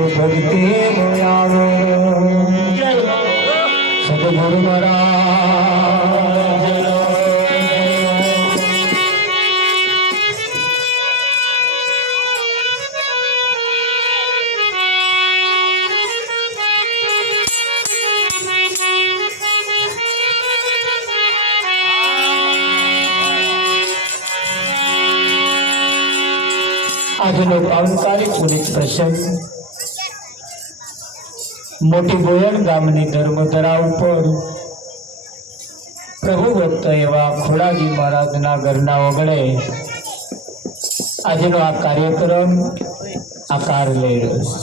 તો ભક્તિ આવે સદગુરુ મહારાજ આજનો પાવનકારી પુનિત પ્રસંગ મોટી બોયણ ગામની ધર્મધરા ઉપર પ્રભુ ભક્ત એવા ખોડાજી મહારાજના ઘરના ઓગણે આજનો આ કાર્યક્રમ આકાર લઈ રહ્યો છે.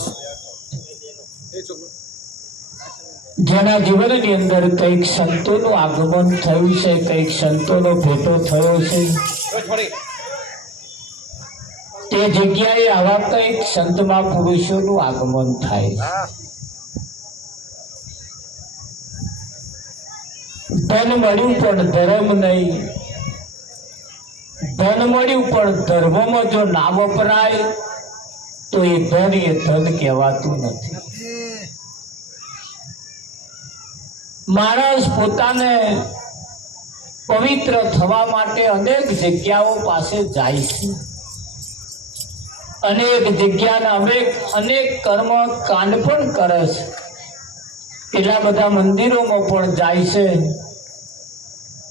જેના જીવનની અંદર કંઈક સંતોનું આગમન થયું છે, કંઈક સંતોનો ભેટો થયો છે. તે જગ્યાએ આવા કંઈક સંત મહાપુરુષોનું આગમન થાય. ધન મળ્યું પણ ધર્મ નહીં, ધન મળ્યું પણ ધર્મમાં જો ના વપરાય તો એ ધન કહેવાતું નથી. માણસ પોતાને પવિત્ર થવા માટે અનેક જગ્યાઓ પાસે જાય છે, અનેક જગ્યાના અનેક કર્મ કાંડ પણ કરે છે. એટલા બધા મંદિરોમાં પણ જાય છે,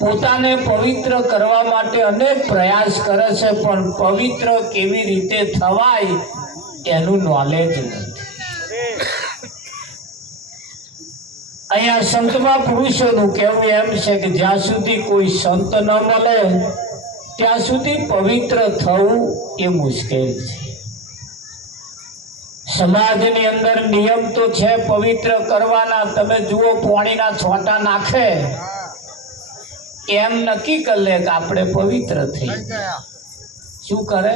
પોતાને પવિત્ર કરવા માટે અનેક પ્રયાસ કરે છે, પણ પવિત્ર કેવી રીતે થવાય એનું નોલેજ નથી. અહીંયા સંતમાં પુરુષોનું કહેવું એમ છે કે જ્યાં સુધી કોઈ સંત ન મળે ત્યાં સુધી પવિત્ર થવું એ મુશ્કેલ છે. સમાજની અંદર નિયમ તો છે પવિત્ર કરવાના. તમે જુઓ, પાણીના છોટા નાખે એમ નક્કી કરી લે કે આપણે પવિત્ર થઈ ગયા. શું કરે?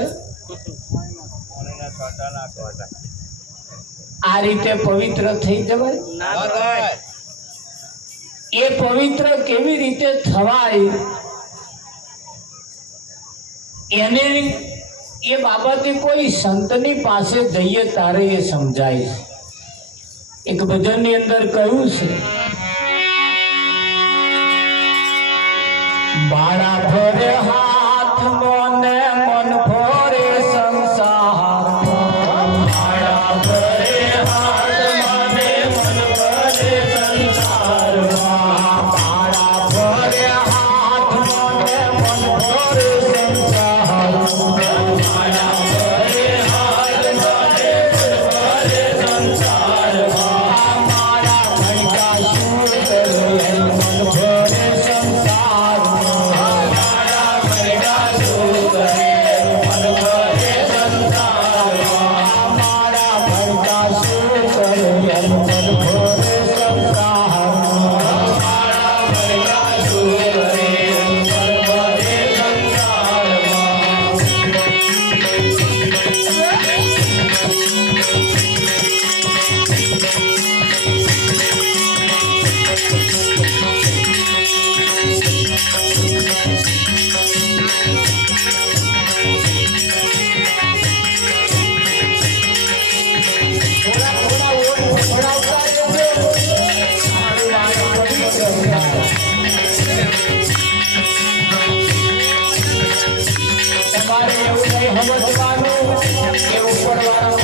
આ રીતે પવિત્ર થઈ જવાય? એ પવિત્ર કેવી રીતે થવાય એને એ બાબતે કોઈ સંતની પાસે જઈએ તારે એ સમજાય. એક ભજનની અંદર કહ્યું છે, બાળા ભરે હાથ મને મન ભરે સંસાર, બાળા ભરે હાથ મને મન ભરે સંસાર, બાળા ભરે હાથ મને મન ભરે સંસાર, બાળા ભરે હાથ મને મન ભરે સંસાર, મારા ઘંટા શું કરે મન ભરે સંસાર, મારા ઘંટા શું કરે મન ભરે સંસાર, મારા ઘંટા શું કરે મન ભરે સંસાર, મારા ઘંટા શું કરે મન ભરે તમારે એવું નહીં સમજવાનું કે ઉપરવાળો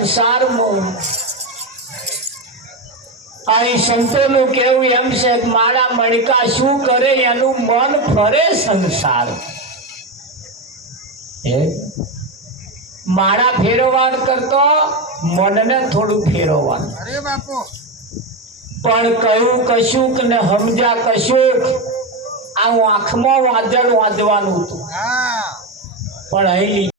સંસારમાં અહીં સંતોનું કેવું એમ છે કે મારા મણકા શું કરે એનું મન ફરે સંસાર માળા ફેરવવાન કરતો મનને થોડું ફેરવવાનું પણ કયું કશુંક ને સમજા કશુંક આ આંખમાં વાદળ વાંધવાનું હતું પણ અહીં